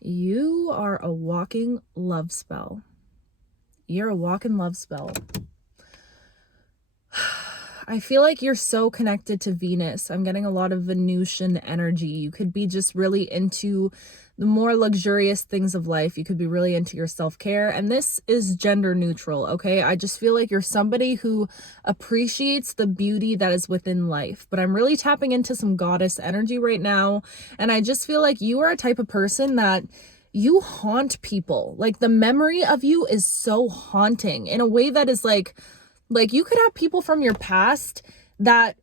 You are a walking love spell. You're a walking love spell. I feel like you're so connected to Venus. I'm getting a lot of Venusian energy. You could be just really into the more luxurious things of life. You could be really into your self-care. And this is gender neutral, okay? I just feel like you're somebody who appreciates the beauty that is within life. But I'm really tapping into some goddess energy right now. And I just feel like you are a type of person that you haunt people. Like the memory of you is so haunting in a way that is like you could have people from your past that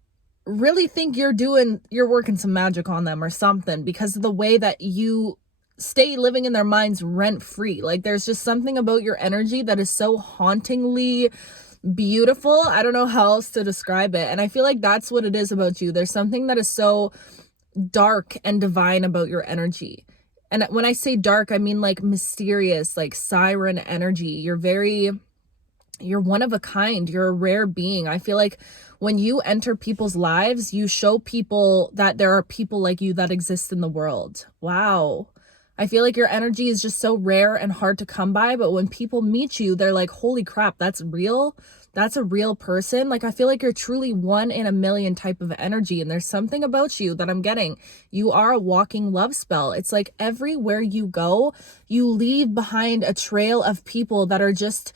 really think you're working some magic on them or something because of the way that you stay living in their minds rent free. Like there's just something about your energy that is so hauntingly beautiful. I don't know how else to describe it. And I feel like that's what it is about you. There's something that is so dark and divine about your energy. And when I say dark, I mean like mysterious, like siren energy. You're one of a kind. You're a rare being. I feel like when you enter people's lives, you show people that there are people like you that exist in the world. Wow. I feel like your energy is just so rare and hard to come by. But when people meet you, they're like, holy crap, that's real. That's a real person. Like, I feel like you're truly one in a million type of energy. And there's something about you that I'm getting. You are a walking love spell. It's like everywhere you go, you leave behind a trail of people that are just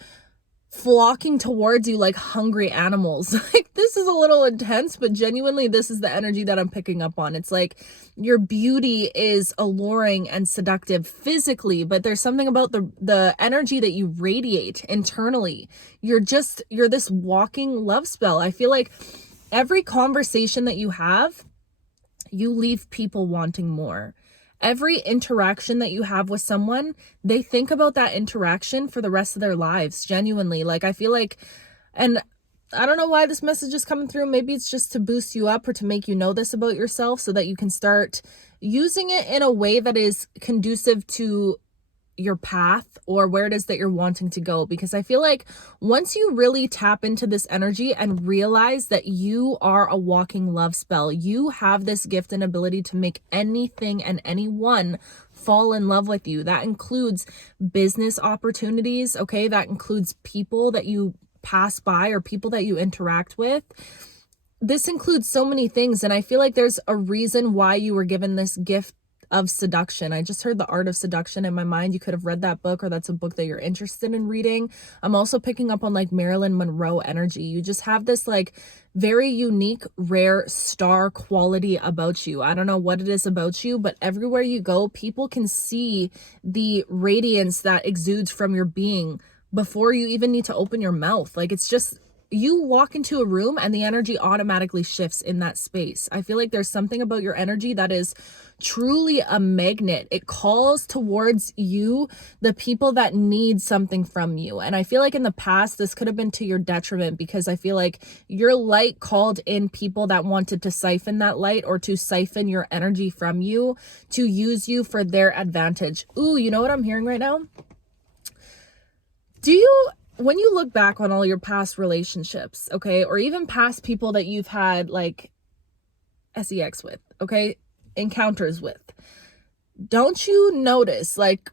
flocking towards you like hungry animals. Like this is a little intense, but genuinely this is the energy that I'm picking up on. It's like your beauty is alluring and seductive physically, but there's something about the energy that you radiate internally. You're this walking love spell. I feel like every conversation that you have, you leave people wanting more. Every interaction that you have with someone, they think about that interaction for the rest of their lives, genuinely. Like, I feel like, and I don't know why this message is coming through. Maybe it's just to boost you up or to make you know this about yourself so that you can start using it in a way that is conducive to your path or where it is that you're wanting to go. Because I feel like once you really tap into this energy and realize that you are a walking love spell, you have this gift and ability to make anything and anyone fall in love with you. That includes business opportunities, okay? That includes people that you pass by or people that you interact with. This includes so many things, and I feel like there's a reason why you were given this gift of seduction. I just heard The Art of Seduction in my mind. You could have read that book, or that's a book that you're interested in reading. I'm also picking up on like Marilyn Monroe energy. You just have this like very unique, rare star quality about you. I don't know what it is about you, but everywhere you go, people can see the radiance that exudes from your being before you even need to open your mouth. Like it's just, you walk into a room and the energy automatically shifts in that space. I feel like there's something about your energy that is truly a magnet. It calls towards you the people that need something from you. And I feel like in the past, this could have been to your detriment because I feel like your light called in people that wanted to siphon that light or to siphon your energy from you to use you for their advantage. Ooh, you know what I'm hearing right now? When you look back on all your past relationships, okay, or even past people that you've had like sex with, okay, encounters with, don't you notice, like,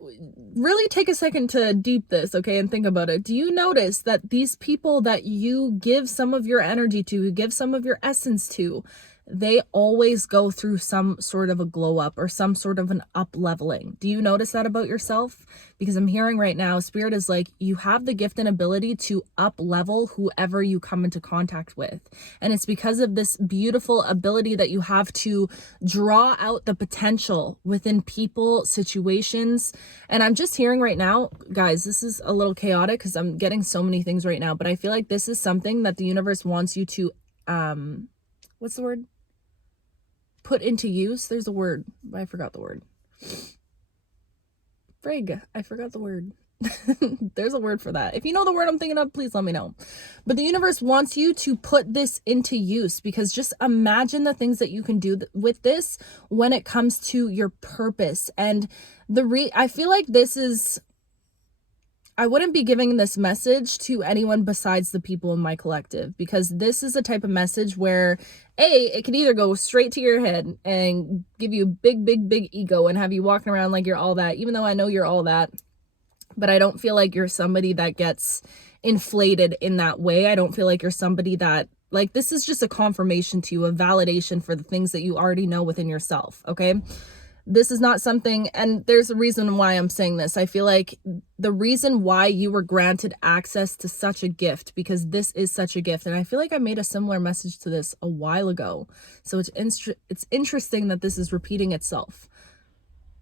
really take a second to deep this, okay, and think about it. Do you notice that these people that you give some of your energy to, give some of your essence to, they always go through some sort of a glow up or some sort of an up leveling? Do you notice that about yourself? Because I'm hearing right now, Spirit is like, you have the gift and ability to up level whoever you come into contact with. And it's because of this beautiful ability that you have to draw out the potential within people, situations. And I'm just hearing right now, guys, this is a little chaotic because I'm getting so many things right now, but I feel like this is something that the universe wants you to, what's the word? Put into use. There's a word. I forgot the word. Frig. I forgot the word. There's a word for that. If you know the word I'm thinking of, please let me know. But the universe wants you to put this into use because just imagine the things that you can do with this when it comes to your purpose. And I feel like this is, I wouldn't be giving this message to anyone besides the people in my collective, because this is a type of message where it can either go straight to your head and give you big ego and have you walking around like you're all that, even though I know you're all that, but I don't feel like you're somebody that gets inflated in that way. I don't feel like you're somebody that, like, this is just a confirmation to you, a validation for the things that you already know within yourself, okay? This is not something, and there's a reason why I'm saying this. I feel like the reason why you were granted access to such a gift, because this is such a gift, and I feel like I made a similar message to this a while ago. So it's interesting that this is repeating itself.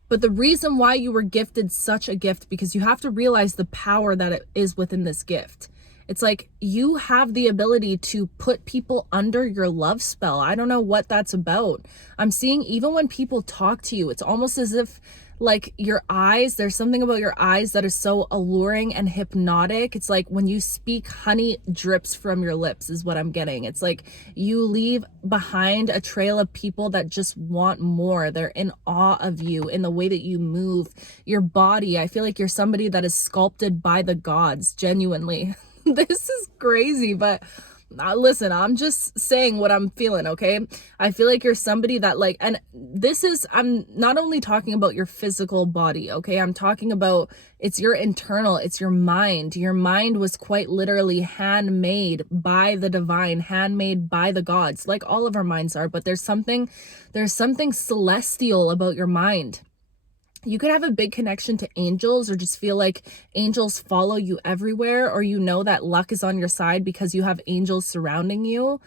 But the reason why you were gifted such a gift, because you have to realize the power that it is within this gift. It's like you have the ability to put people under your love spell. I don't know what that's about. I'm seeing even when people talk to you, it's almost as if like your eyes, there's something about your eyes that is so alluring and hypnotic. It's like when you speak, honey drips from your lips is what I'm getting. It's like you leave behind a trail of people that just want more. They're in awe of you, in the way that you move, your body. I feel like you're somebody that is sculpted by the gods, genuinely. This is crazy, but listen, I'm just saying what I'm feeling, okay? I feel like you're somebody that like, and this is, I'm not only talking about your physical body, okay? I'm talking about, it's your internal, it's your mind. Your mind was quite literally handmade by the divine, handmade by the gods, like all of our minds are, but there's something celestial about your mind. You could have a big connection to angels, or just feel like angels follow you everywhere, or you know that luck is on your side because you have angels surrounding you.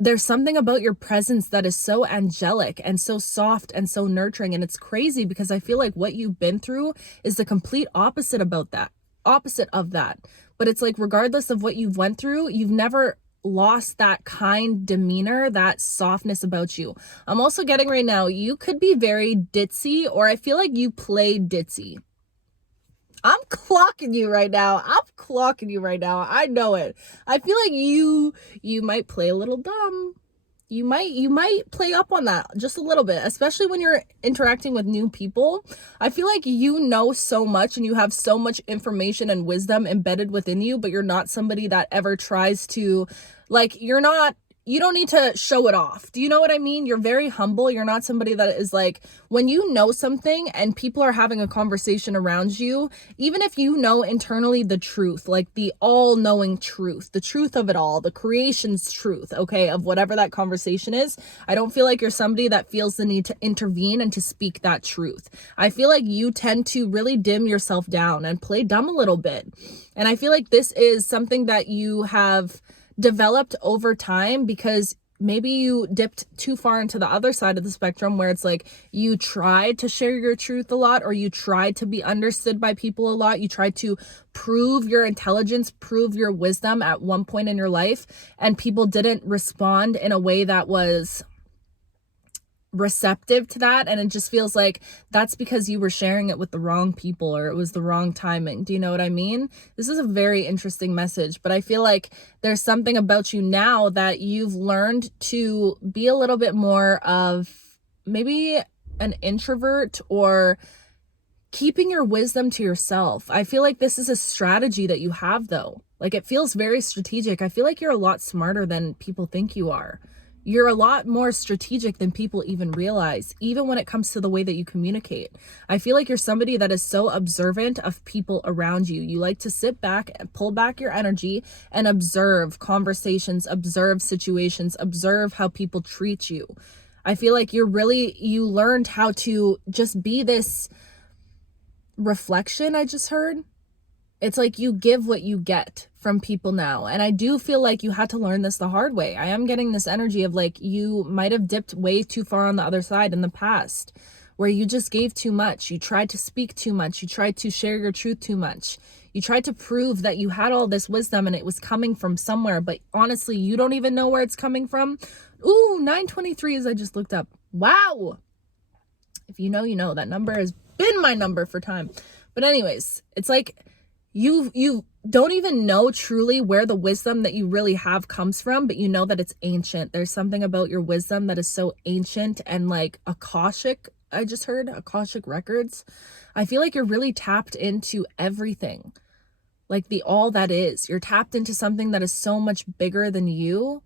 There's something about your presence that is so angelic and so soft and so nurturing. And it's crazy because I feel like what you've been through is the complete opposite of that. But it's like, regardless of what you've went through, you've never lost that kind demeanor, that softness about you. I'm also getting right now, you could be very ditzy, or I feel like you play ditzy. I'm clocking you right now. I know it. I feel like you might play a little dumb. You might play up on that just a little bit, especially when you're interacting with new people. I feel like you know so much and you have so much information and wisdom embedded within you, but you're not somebody that ever tries to, like, you don't need to show it off. Do you know what I mean? You're very humble. You're not somebody that is like, when you know something and people are having a conversation around you, even if you know internally the truth, like the all-knowing truth, the truth of it all, the creation's truth, okay, of whatever that conversation is, I don't feel like you're somebody that feels the need to intervene and to speak that truth. I feel like you tend to really dim yourself down and play dumb a little bit. And I feel like this is something that you have developed over time, because maybe you dipped too far into the other side of the spectrum, where it's like you tried to share your truth a lot, or you tried to be understood by people a lot. You tried to prove your intelligence, prove your wisdom at one point in your life, and people didn't respond in a way that was receptive to that. And it just feels like that's because you were sharing it with the wrong people, or it was the wrong timing. Do you know what I mean? This is a very interesting message, but I feel like there's something about you now that you've learned to be a little bit more of maybe an introvert, or keeping your wisdom to yourself. I feel like this is a strategy that you have, though. Like, it feels very strategic. I feel like you're a lot smarter than people think you are. You're a lot more strategic than people even realize, even when it comes to the way that you communicate. I feel like you're somebody that is so observant of people around you. You like to sit back and pull back your energy and observe conversations, observe situations, observe how people treat you. I feel like you learned how to just be this reflection. I just heard. It's like you give what you get from people now. And I do feel like you had to learn this the hard way. I am getting this energy of like you might have dipped way too far on the other side in the past, where you just gave too much. You tried to speak too much. You tried to share your truth too much. You tried to prove that you had all this wisdom and it was coming from somewhere, but honestly, you don't even know where it's coming from. Ooh, 923 as I just looked up. Wow. If you know, you know. That number has been my number for time. But anyways, it's like you don't even know truly where the wisdom that you really have comes from, but you know that it's ancient. There's something about your wisdom that is so ancient and like Akashic. I just heard Akashic records. I feel like you're really tapped into everything. like the all that is. You're tapped into something that is so much bigger than you.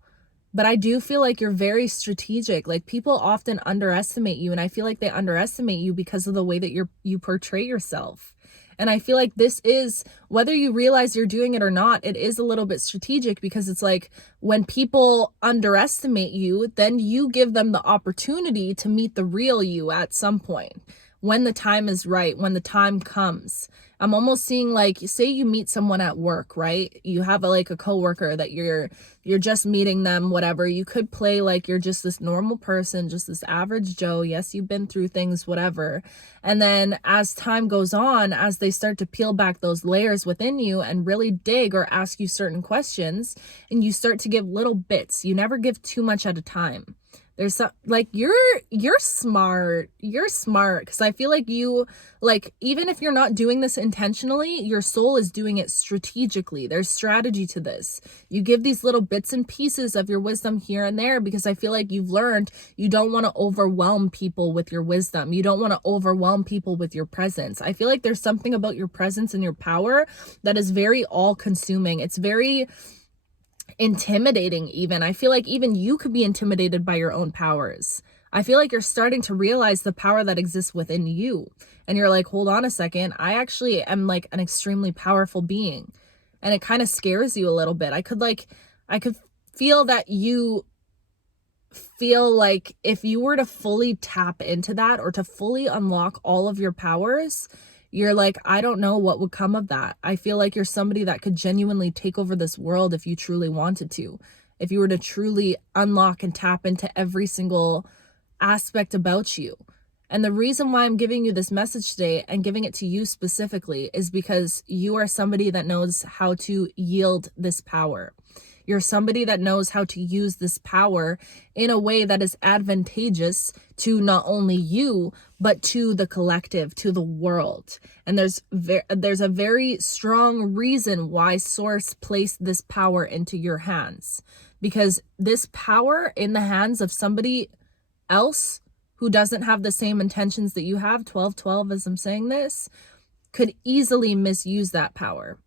But I do feel like you're very strategic. Like people often underestimate you, and I feel like they underestimate you because of the way that you portray yourself. And I feel like this is, whether you realize you're doing it or not, it is a little bit strategic, because it's like when people underestimate you, then you give them the opportunity to meet the real you at some point, when the time is right, when the time comes. I'm almost seeing, like, say you meet someone at work, right? You have like a coworker that you're just meeting them, whatever. You could play like you're just this normal person, just this average Joe. Yes, you've been through things, whatever. And then as time goes on, as they start to peel back those layers within you and really dig or ask you certain questions, and you start to give little bits, you never give too much at a time. There's some, like, you're smart, because I feel like you, like, even if you're not doing this intentionally, your soul is doing it strategically. There's strategy to this. You give these little bits and pieces of your wisdom here and there, because I feel like you've learned you don't want to overwhelm people with your wisdom. You don't want to overwhelm people with your presence. I feel like there's something about your presence and your power that is very all consuming. It's very intimidating. Even I feel like even you could be intimidated by your own powers. I feel like you're starting to realize the power that exists within you, and you're like, hold on a second, I actually am like an extremely powerful being. And it kind of scares you a little bit. I could feel that you feel like if you were to fully tap into that, or to fully unlock all of your powers, you're like, I don't know what would come of that. I feel like you're somebody that could genuinely take over this world if you truly wanted to. If you were to truly unlock and tap into every single aspect about you. And the reason why I'm giving you this message today, and giving it to you specifically, is because you are somebody that knows how to yield this power. You're somebody that knows how to use this power in a way that is advantageous to not only you, but to the collective, to the world. And there's a very strong reason why Source placed this power into your hands. Because this power in the hands of somebody else who doesn't have the same intentions that you have, 1212 as I'm saying this, could easily misuse that power.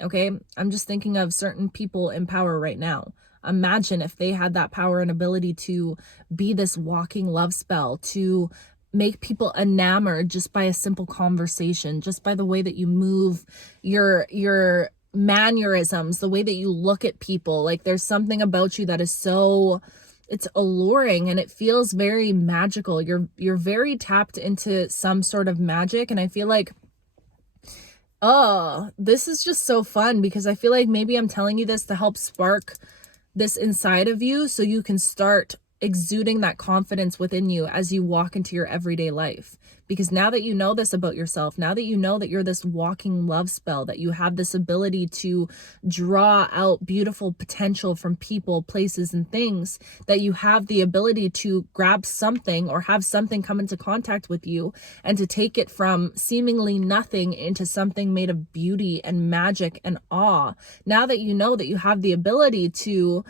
Okay, I'm just thinking of certain people in power right now. Imagine if they had that power and ability to be this walking love spell, to make people enamored just by a simple conversation, just by the way that you move, your mannerisms, the way that you look at people. Like, there's something about you that is so, it's alluring, and it feels very magical. You're very tapped into some sort of magic. And I feel like, oh, this is just so fun, because I feel like maybe I'm telling you this to help spark this inside of you, so you can start exuding that confidence within you as you walk into your everyday life. Because now that you know this about yourself, now that you know that you're this walking love spell, that you have this ability to draw out beautiful potential from people, places, and things, that you have the ability to grab something or have something come into contact with you and to take it from seemingly nothing into something made of beauty and magic and awe. Now that you know that you have the ability to,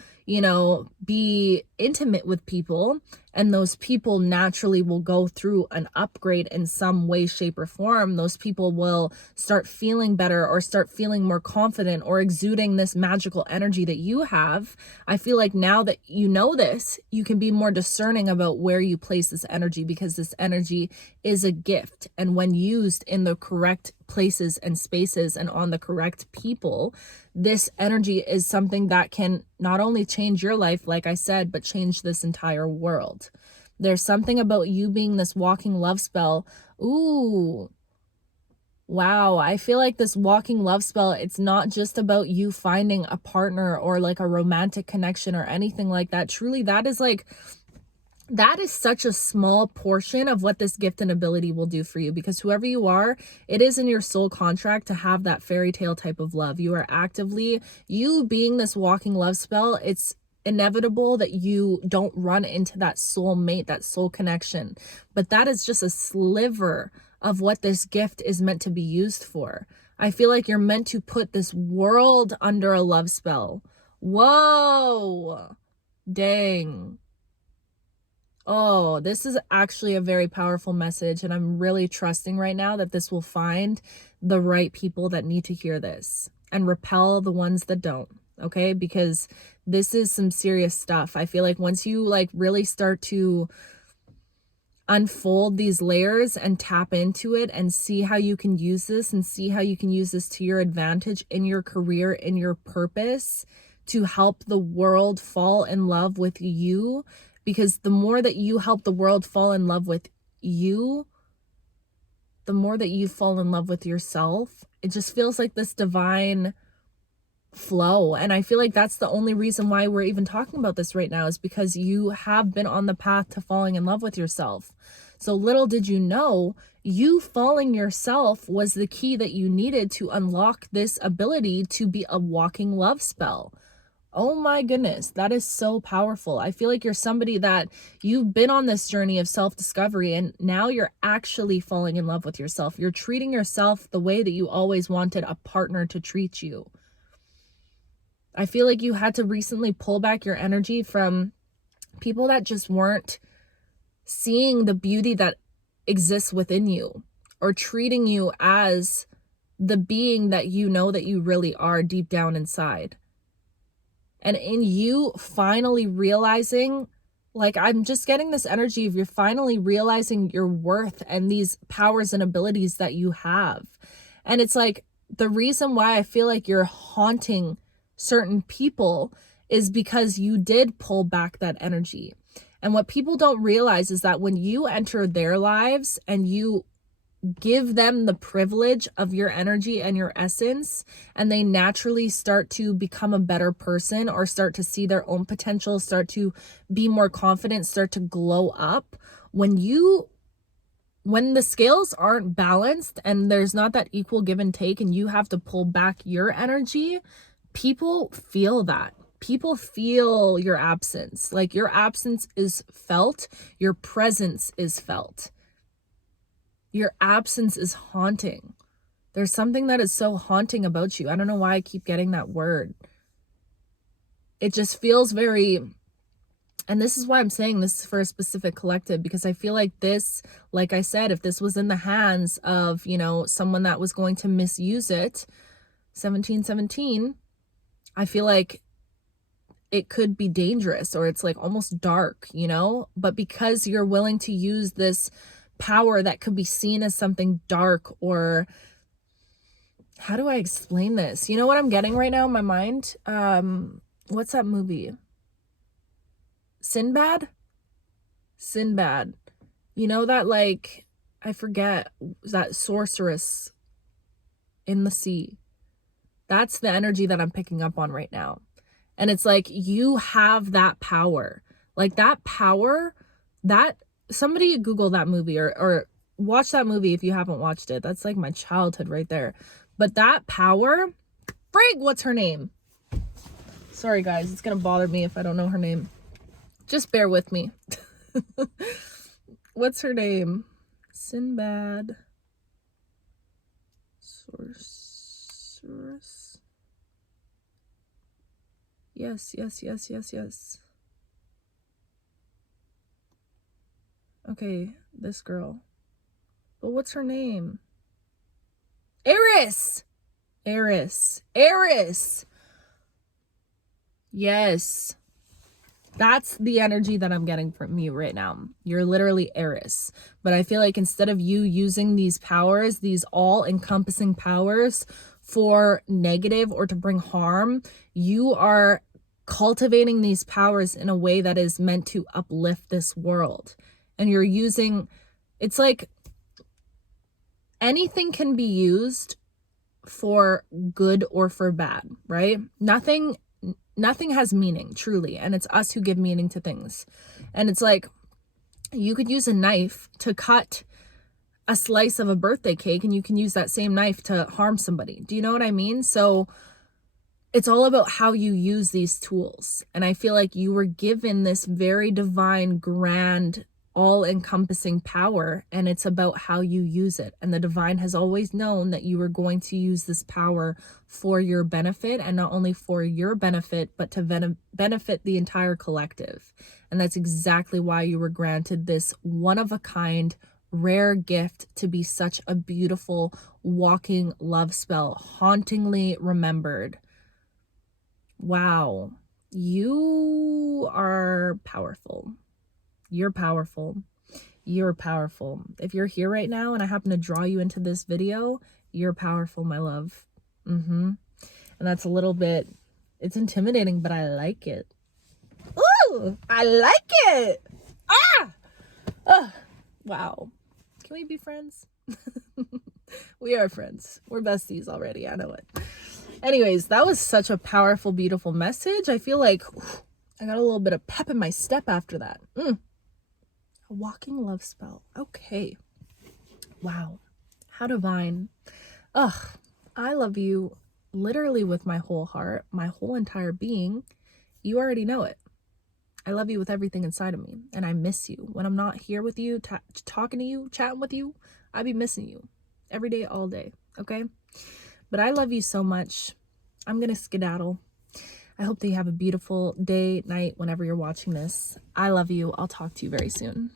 be intimate with people, and those people naturally will go through an upgrade in some way, shape, or form. Those people will start feeling better, or start feeling more confident, or exuding this magical energy that you have. I feel like now that you know this, you can be more discerning about where you place this energy, because this energy is a gift. And when used in the correct places and spaces and on the correct people, this energy is something that can not only change your life, like I said, but change this entire world. There's something about you being this walking love spell. Ooh, wow. I feel like this walking love spell, it's not just about you finding a partner or like a romantic connection or anything like that. Truly, that is such a small portion of what this gift and ability will do for you, because whoever you are, it is in your soul contract to have that fairy tale type of love. You are actively, you being this walking love spell, it's inevitable that you don't run into that soul mate, that soul connection. But that is just a sliver of what this gift is meant to be used for. I feel like you're meant to put this world under a love spell. Whoa, dang. Oh, this is actually a very powerful message, and I'm really trusting right now that this will find the right people that need to hear this. and repel the ones that don't. Okay, because this is some serious stuff. I feel like once you like really start to unfold these layers and tap into it and see how you can use this and see how you can use this to your advantage in your career, in your purpose, to help the world fall in love with you. Because the more that you help the world fall in love with you, the more that you fall in love with yourself. It just feels like this divine flow. And I feel like that's the only reason why we're even talking about this right now, is because you have been on the path to falling in love with yourself. So little did you know, you falling yourself was the key that you needed to unlock this ability to be a walking love spell. Oh my goodness, that is so powerful. I feel like you're somebody that you've been on this journey of self-discovery, and now you're actually falling in love with yourself. You're treating yourself the way that you always wanted a partner to treat you. I feel like you had to recently pull back your energy from people that just weren't seeing the beauty that exists within you, or treating you as the being that you know that you really are deep down inside. And in you finally realizing, like, I'm just getting this energy of you're finally realizing your worth and these powers and abilities that you have. And it's like, the reason why I feel like you're haunting certain people is because you did pull back that energy. And what people don't realize is that when you enter their lives and you give them the privilege of your energy and your essence, and they naturally start to become a better person, or start to see their own potential, start to be more confident, start to glow up, when the scales aren't balanced and there's not that equal give and take, and you have to pull back your energy, people feel that. People feel your absence. Like, your absence is felt, your presence is felt. Your absence is haunting. There's something that is so haunting about you. I don't know why I keep getting that word. It just feels very, and this is why I'm saying this is for a specific collective, because I feel like this, like I said, if this was in the hands of, someone that was going to misuse it, 1717, I feel like it could be dangerous, or it's like almost dark, but because you're willing to use this power that could be seen as something dark, or how do I explain this? You know what I'm getting right now in my mind? What's that movie? Sinbad? You know that, like, I forget, that sorceress in the sea. That's the energy that I'm picking up on right now. And it's like, you have that power. Like, that power, that somebody Google that movie, or watch that movie if you haven't watched it. That's like my childhood right there. But that power, Frig, what's her name? Sorry guys, it's gonna bother me if I don't know her name. Just bear with me. What's her name? Sinbad. Sorceress. Yes. Okay, this girl. But what's her name? Eris! Yes. That's the energy that I'm getting from you right now. You're literally Eris. But I feel like instead of you using these powers, these all-encompassing powers, for negative or to bring harm, you are cultivating these powers in a way that is meant to uplift this world. And you're using, it's like anything can be used for good or for bad, right? Nothing has meaning, truly, and it's us who give meaning to things. And it's like, you could use a knife to cut a slice of a birthday cake, and you can use that same knife to harm somebody. Do you know what I mean? So it's all about how you use these tools. And I feel like you were given this very divine, grand, all-encompassing power, and it's about how you use it. And the divine has always known that you were going to use this power for your benefit, and not only for your benefit, but to benefit the entire collective. And that's exactly why you were granted this one-of-a-kind rare gift to be such a beautiful walking love spell, hauntingly remembered. Wow. You are powerful. You're powerful. You're powerful. If you're here right now and I happen to draw you into this video, you're powerful, my love. And that's a little bit, it's intimidating, but I like it. Ooh, I like it. Wow. Can we be friends? We are friends. We're besties already. I know it. Anyways, that was such a powerful, beautiful message. I feel like I got a little bit of pep in my step after that. A walking love spell. Okay. Wow. How divine. Ugh. I love you literally with my whole heart, my whole entire being. You already know it. I love you with everything inside of me, and I miss you. When I'm not here with you, talking to you, chatting with you, I be missing you every day, all day, okay? But I love you so much. I'm gonna skedaddle. I hope that you have a beautiful day, night, whenever you're watching this. I love you. I'll talk to you very soon.